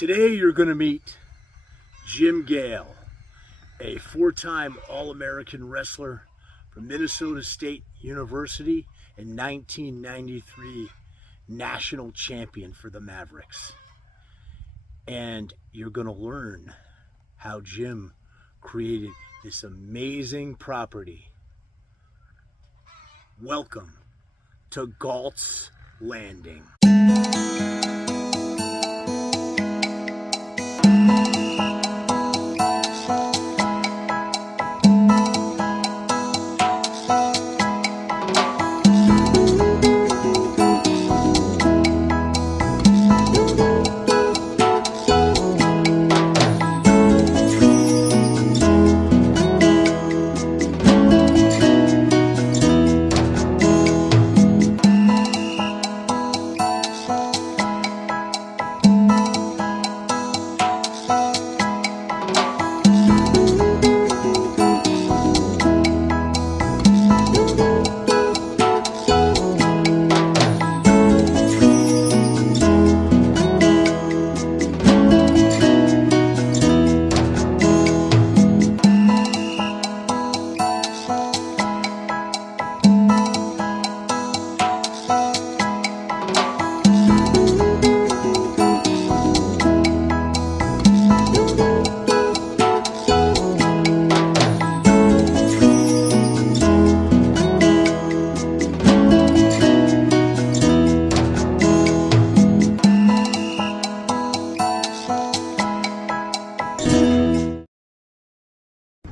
Today you're going to meet Jim Gale, a four-time All-American wrestler from Minnesota State University and 1993 national champion for the Mavericks. And you're going to learn how Jim created this amazing property. Welcome to Galt's Landing.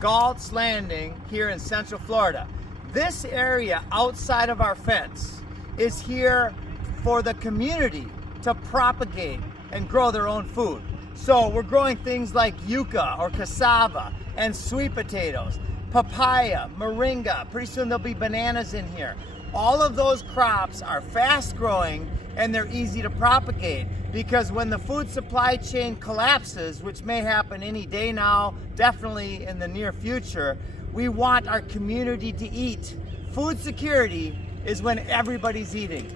Galt's Landing here in Central Florida. This area outside of our fence is here for the community to propagate and grow their own food. So we're growing things like yucca or cassava and sweet potatoes, papaya, moringa. Pretty soon there'll be bananas in here. All of those crops are fast growing and they're easy to propagate, because when the food supply chain collapses, which may happen any day now, definitely in the near future, we want our community to eat. Food security is when everybody's eating.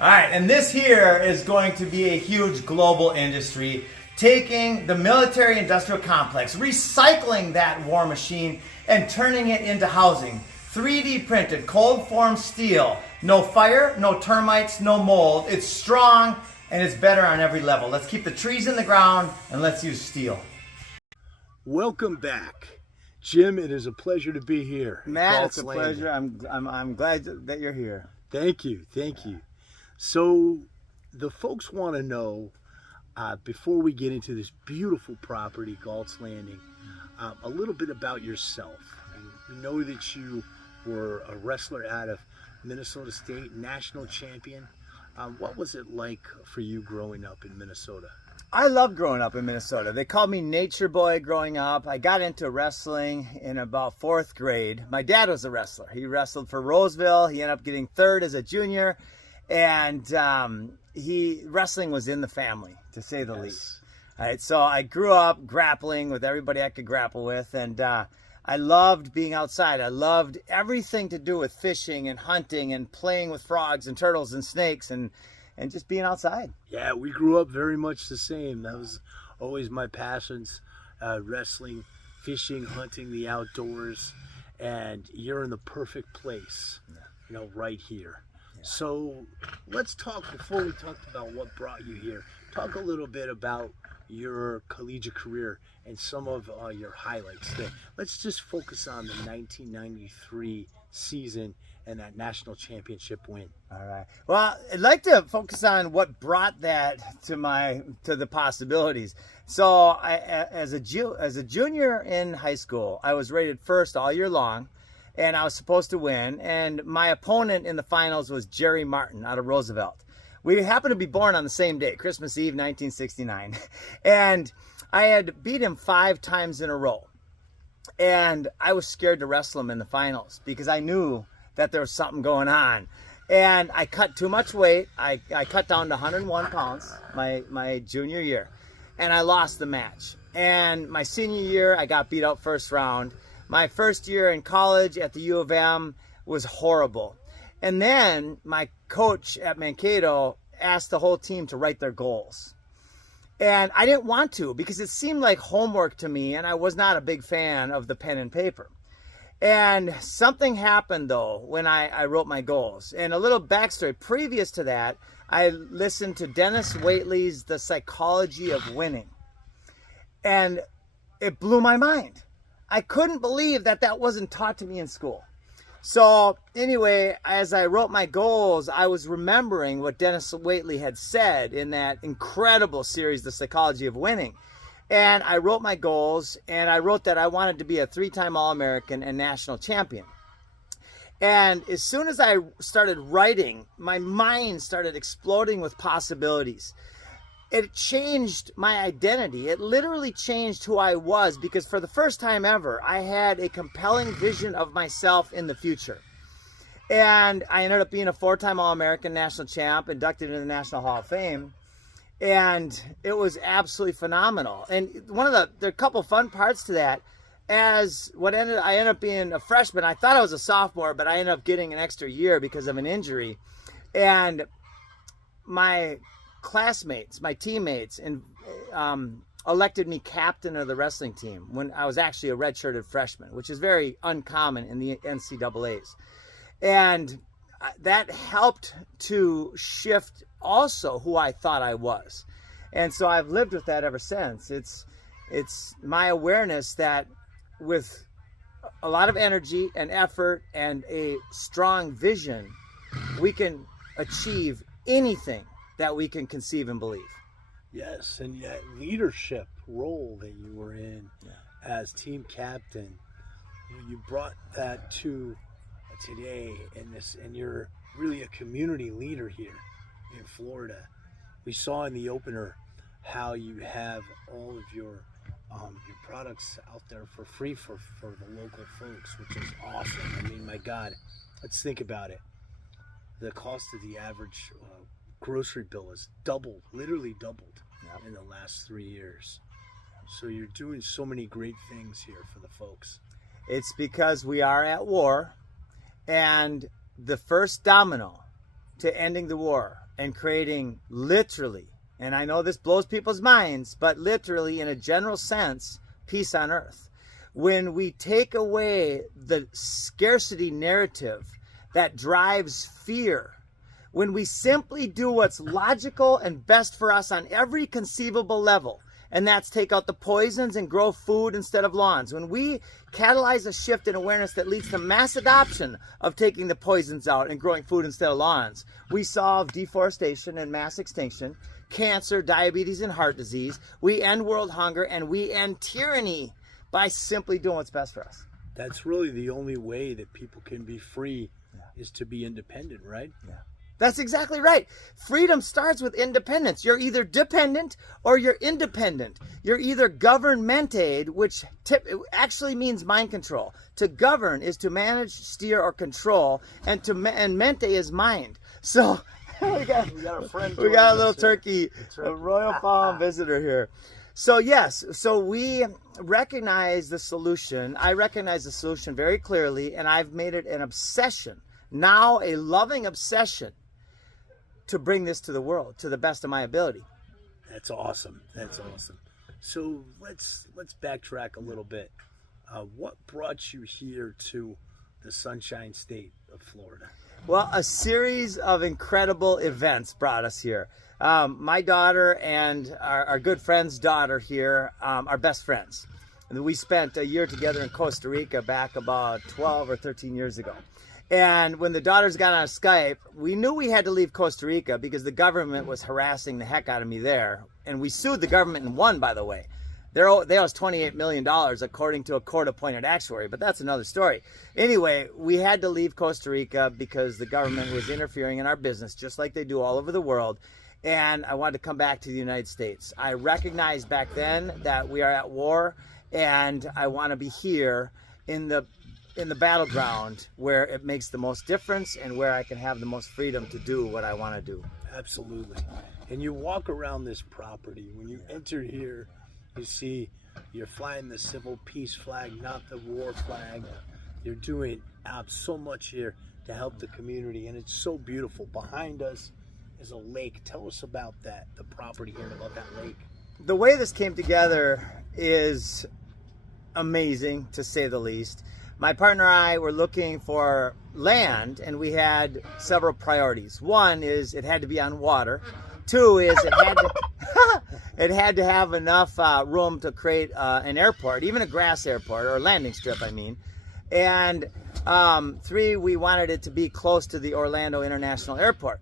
All right, and this here is going to be a huge global industry, taking the military industrial complex, recycling that war machine and turning it into housing. 3D printed, cold form steel. No fire, no termites, no mold. It's strong and it's better on every level. Let's keep the trees in the ground and let's use steel. Welcome back, Jim. It is a pleasure to be here. Matt, it's a pleasure. I'm glad that you're here. Thank you, thank you. So the folks want to know, before we get into this beautiful property, Galt's Landing, a little bit about yourself. We know that you were a wrestler out of Minnesota State, national champion. What was it like for you growing up in Minnesota? I loved growing up in Minnesota. They called me Nature Boy growing up. I got into wrestling in about 4th grade. My dad was a wrestler. He wrestled for Roseville. He ended up getting 3rd as a junior. And wrestling was in the family, to say the least. All right, so I grew up grappling with everybody I could grapple with, and I loved being outside. I loved everything to do with fishing and hunting and playing with frogs and turtles and snakes and just being outside. Yeah, we grew up very much the same. That was always my passions, wrestling, fishing, hunting, the outdoors, and you're in the perfect place, right here. Yeah. So let's talk, before we talk about what brought you here, talk a little bit about your collegiate career and some of your highlights. Let's just focus on the 1993 season and that national championship win. All right. Well, I'd like to focus on what brought that to the possibilities. So as a junior in high school, I was rated first all year long, and I was supposed to win. And my opponent in the finals was Jerry Martin out of Roosevelt. We happened to be born on the same day, Christmas Eve, 1969. And I had beat him 5 times in a row. And I was scared to wrestle him in the finals because I knew that there was something going on. And I cut too much weight. I cut down to 101 pounds my junior year. And I lost the match. And my senior year, I got beat out first round. My first year in college at the U of M was horrible. And then my coach at Mankato asked the whole team to write their goals. And I didn't want to because it seemed like homework to me, and I was not a big fan of the pen and paper. And something happened, though, when I wrote my goals. And a little backstory. Previous to that, I listened to Dennis Waitley's The Psychology of Winning. And it blew my mind. I couldn't believe that that wasn't taught to me in school. So anyway, as I wrote my goals, I was remembering what Dennis Waitley had said in that incredible series, The Psychology of Winning. And I wrote my goals, and I wrote that I wanted to be a 3-time All-American and national champion. And as soon as I started writing, my mind started exploding with possibilities. It changed my identity. It literally changed who I was, because for the first time ever, I had a compelling vision of myself in the future. And I ended up being a 4-time All-American national champ, inducted into the National Hall of Fame. And it was absolutely phenomenal. And there are a couple fun parts to that. I ended up being a freshman. I thought I was a sophomore, but I ended up getting an extra year because of an injury. And my classmates, my teammates, elected me captain of the wrestling team when I was actually a redshirted freshman, which is very uncommon in the NCAAs. And that helped to shift also who I thought I was. And so I've lived with that ever since. It's my awareness that with a lot of energy and effort and a strong vision, we can achieve anything that we can conceive and believe. Yes, and yet leadership role that you were in as team captain, you brought that to today and you're really a community leader here in Florida. We saw in the opener how you have all of your products out there for free for the local folks, which is awesome. I mean, my God, let's think about it. The cost of the average grocery bill has doubled, literally doubled in the last 3 years. So you're doing so many great things here for the folks. It's because we are at war, and the first domino to ending the war and creating literally, and I know this blows people's minds, but literally in a general sense, peace on earth. When we take away the scarcity narrative that drives fear, when we simply do what's logical and best for us on every conceivable level, and that's take out the poisons and grow food instead of lawns. When we catalyze a shift in awareness that leads to mass adoption of taking the poisons out and growing food instead of lawns, we solve deforestation and mass extinction, cancer, diabetes, and heart disease. We end world hunger, and we end tyranny by simply doing what's best for us. That's really the only way that people can be free is to be independent, right? Yeah. That's exactly right. Freedom starts with independence. You're either dependent or you're independent. You're either governmented, which actually means mind control. To govern is to manage, steer, or control, and mente is mind. So we got a little turkey, a royal palm visitor here. So yes, so we recognize the solution. I recognize the solution very clearly, and I've made it an obsession, now a loving obsession, to bring this to the world to the best of my ability. That's awesome. That's awesome. So let's backtrack a little bit. What brought you here to the Sunshine State of Florida? Well, a series of incredible events brought us here. My daughter and our good friend's daughter here are best friends. And we spent a year together in Costa Rica back about 12 or 13 years ago. And when the daughters got on Skype, we knew we had to leave Costa Rica because the government was harassing the heck out of me there. And we sued the government and won, by the way. They owe us $28 million, according to a court-appointed actuary, but that's another story. Anyway, we had to leave Costa Rica because the government was interfering in our business, just like they do all over the world. And I wanted to come back to the United States. I recognized back then that we are at war, and I want to be here in the battleground where it makes the most difference and where I can have the most freedom to do what I want to do. Absolutely. And you walk around this property. When you enter here, you see you're flying the civil peace flag, not the war flag. You're doing so much here to help the community, and it's so beautiful. Behind us is a lake. Tell us about that, the property here, and about that lake. The way this came together is amazing, to say the least. My partner and I were looking for land, and we had several priorities. One is it had to be on water. Two is it had to have enough room to create an airport, even a grass airport, or a landing strip, I mean. And three, we wanted it to be close to the Orlando International Airport.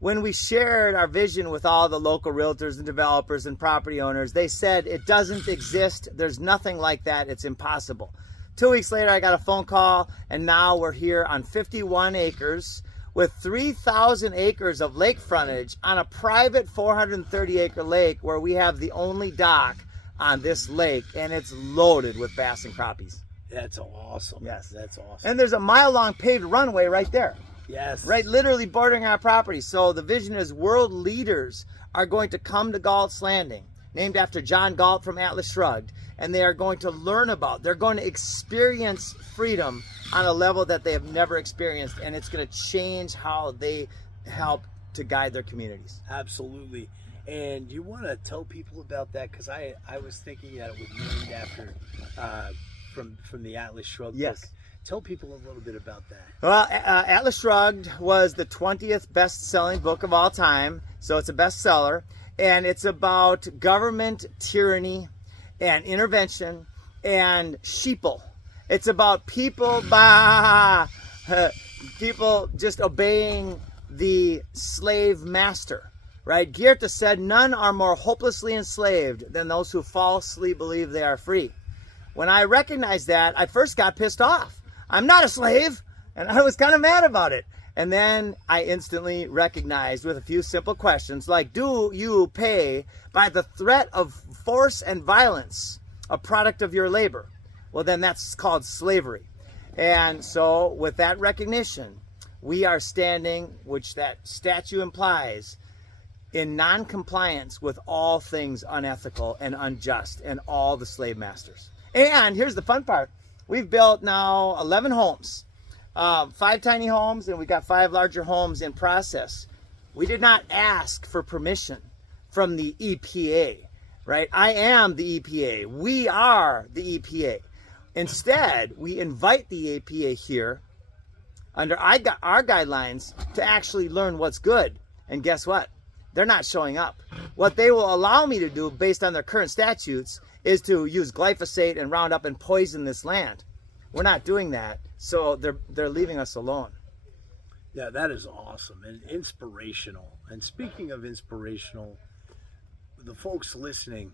When we shared our vision with all the local realtors and developers and property owners, they said it doesn't exist. There's nothing like that. It's impossible. 2 weeks later, I got a phone call, and now we're here on 51 acres with 3,000 acres of lake frontage on a private 430-acre lake where we have the only dock on this lake, and it's loaded with bass and crappies. That's awesome. Yes. That's awesome. And there's a mile-long paved runway right there. Yes. Right, literally bordering our property. So the vision is world leaders are going to come to Galt's Landing, named after John Galt from Atlas Shrugged, and they are going to learn about, they're going to experience freedom on a level that they have never experienced, and it's going to change how they help to guide their communities. Absolutely. And you want to tell people about that? Because I was thinking that it was named after from the Atlas Shrugged Yes. book. Tell people a little bit about that. Well, Atlas Shrugged was the 20th best-selling book of all time, so it's a bestseller, and it's about government tyranny and intervention and sheeple. It's about people just obeying the slave master, right? Goethe said, none are more hopelessly enslaved than those who falsely believe they are free. When I recognized that, I first got pissed off. I'm not a slave, and I was kind of mad about it. And then I instantly recognized with a few simple questions like, do you pay by the threat of force and violence a product of your labor? Well, then that's called slavery. And so with that recognition, we are standing, which that statue implies, in non-compliance with all things unethical and unjust and all the slave masters. And here's the fun part. We've built now 11 homes, 5 tiny homes, and we got 5 larger homes in process. We did not ask for permission from the EPA, right? I am the EPA. We are the EPA. Instead, we invite the EPA here under our guidelines to actually learn what's good. And guess what? They're not showing up. What they will allow me to do based on their current statutes is to use glyphosate and Roundup and poison this land. We're not doing that, so they're leaving us alone. Yeah, that is awesome and inspirational. And speaking of inspirational, the folks listening,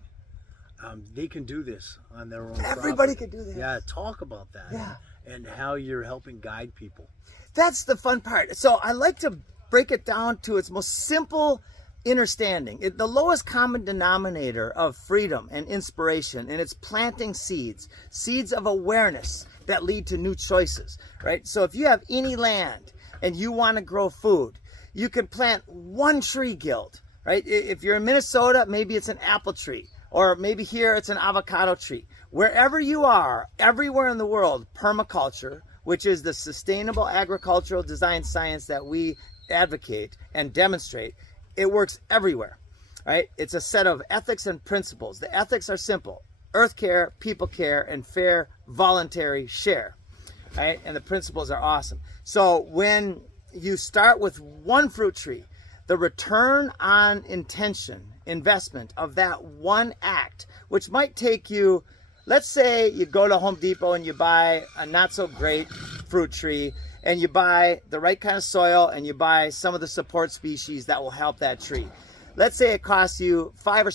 they can do this on their own. Everybody property. can do this. Yeah, talk about that. Yeah. And how you're helping guide people. That's the fun part. So I like to break it down to its most simple understanding. The lowest common denominator of freedom and inspiration, and it's planting seeds of awareness that lead to new choices, right? So if you have any land and you want to grow food, you can plant one tree guild, right? If you're in Minnesota, maybe it's an apple tree, or maybe here it's an avocado tree. Wherever you are, everywhere in the world, permaculture, which is the sustainable agricultural design science that we advocate and demonstrate, it works everywhere, right? It's a set of ethics and principles. The ethics are simple: earth care, people care, and fair voluntary share, right? And the principles are awesome. So when you start with one fruit tree, the return on investment of that one act, which might take you, let's say you go to Home Depot and you buy a not so great fruit tree, and you buy the right kind of soil, and you buy some of the support species that will help that tree. Let's say it costs you $500 or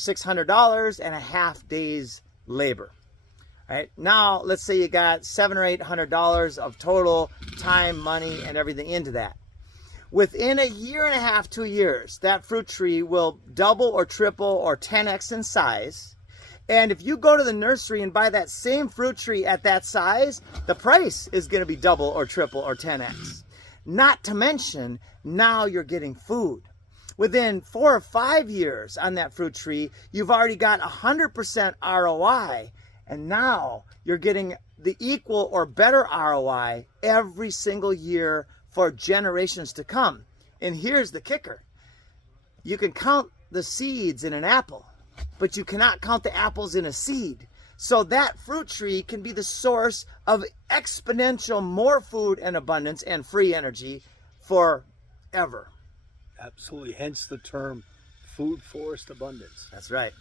$600 and a half day's labor. Right? Now, let's say you got $700 or $800 of total time, money, and everything into that. Within a year and a half, 2 years, that fruit tree will double or triple or 10x in size. And if you go to the nursery and buy that same fruit tree at that size, the price is going to be double or triple or 10x. Not to mention, now you're getting food. Within 4 or 5 years on that fruit tree, you've already got 100% ROI, and now you're getting the equal or better ROI every single year for generations to come. And here's the kicker. You can count the seeds in an apple, but you cannot count the apples in a seed. So that fruit tree can be the source of exponential more food and abundance and free energy forever. Absolutely. Hence the term food forest abundance. That's right.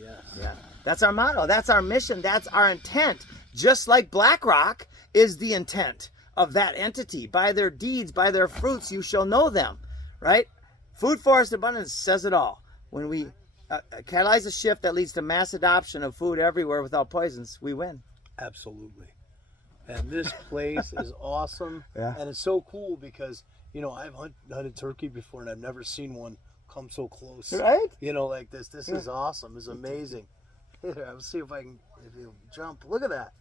Yes. Yeah. That's our motto. That's our mission. That's our intent. Just like BlackRock is the intent of that entity. By their deeds, by their fruits, you shall know them. Right? Food forest abundance says it all. When we catalyze a shift that leads to mass adoption of food everywhere without poisons, we win. Absolutely. And this place is awesome. Yeah. And it's so cool because, you know, I've hunted turkey before and I've never seen one come so close. Right? You know, like this. This is awesome. It's amazing. Here, I'll see if you'll jump. Look at that.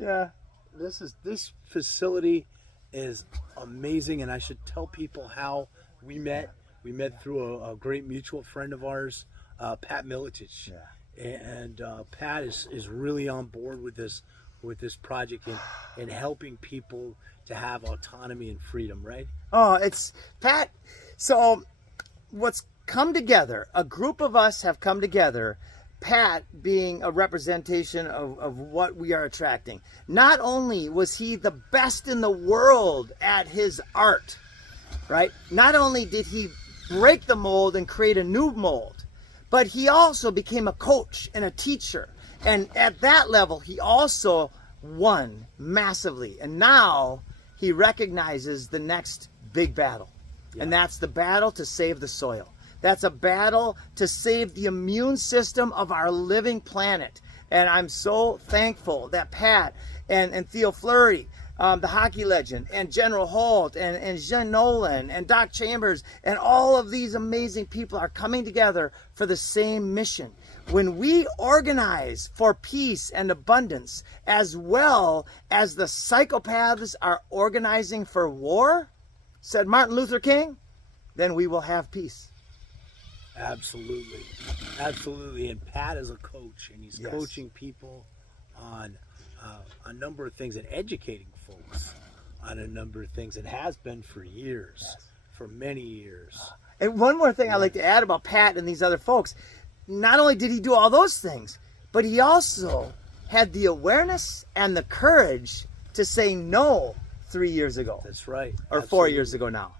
Yeah. This facility is amazing, and I should tell people how we met. We met through a great mutual friend of ours, Pat Militich. Yeah. And Pat is really on board with this project and helping people to have autonomy and freedom, right? Oh, it's Pat. So what's come together, a group of us have come together, Pat being a representation of what we are attracting. Not only was he the best in the world at his art, right? Not only did he break the mold and create a new mold, but he also became a coach and a teacher. And at that level, he also won massively. And now he recognizes the next big battle. Yeah. And that's the battle to save the soil. That's a battle to save the immune system of our living planet. And I'm so thankful that Pat and Theo Fleury, the hockey legend, and General Holt, and Jen Nolan, and Doc Chambers, and all of these amazing people are coming together for the same mission. When we organize for peace and abundance, as well as the psychopaths are organizing for war, said Martin Luther King, then we will have peace. Absolutely. Absolutely. And Pat is a coach, and he's Yes. coaching people on a number of things and educating folks on a number of things. It has been for years, Yes. for many years. And one more thing I'd like to add about Pat and these other folks. Not only did he do all those things, but he also had the awareness and the courage to say no 3 years ago. That's right. Or Absolutely. 4 years ago now.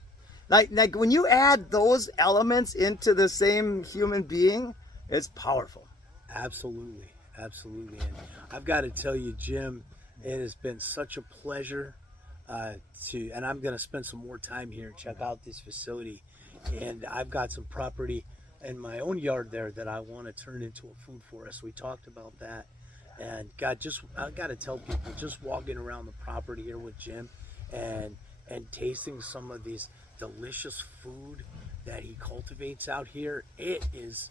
Like when you add those elements into the same human being, it's powerful. Absolutely. Absolutely. And I've got to tell you, Jim, it has been such a pleasure and I'm going to spend some more time here and check out this facility. And I've got some property in my own yard there that I want to turn into a food forest. We talked about that. And I got to tell people, just walking around the property here with Jim and tasting some of these delicious food that he cultivates out here, it is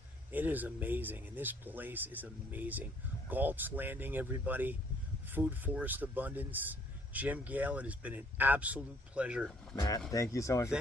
amazing. And this place is amazing. Galt's Landing, everybody. Food Forest Abundance. Jim Gale, it has been an absolute pleasure. Matt, thank you so much for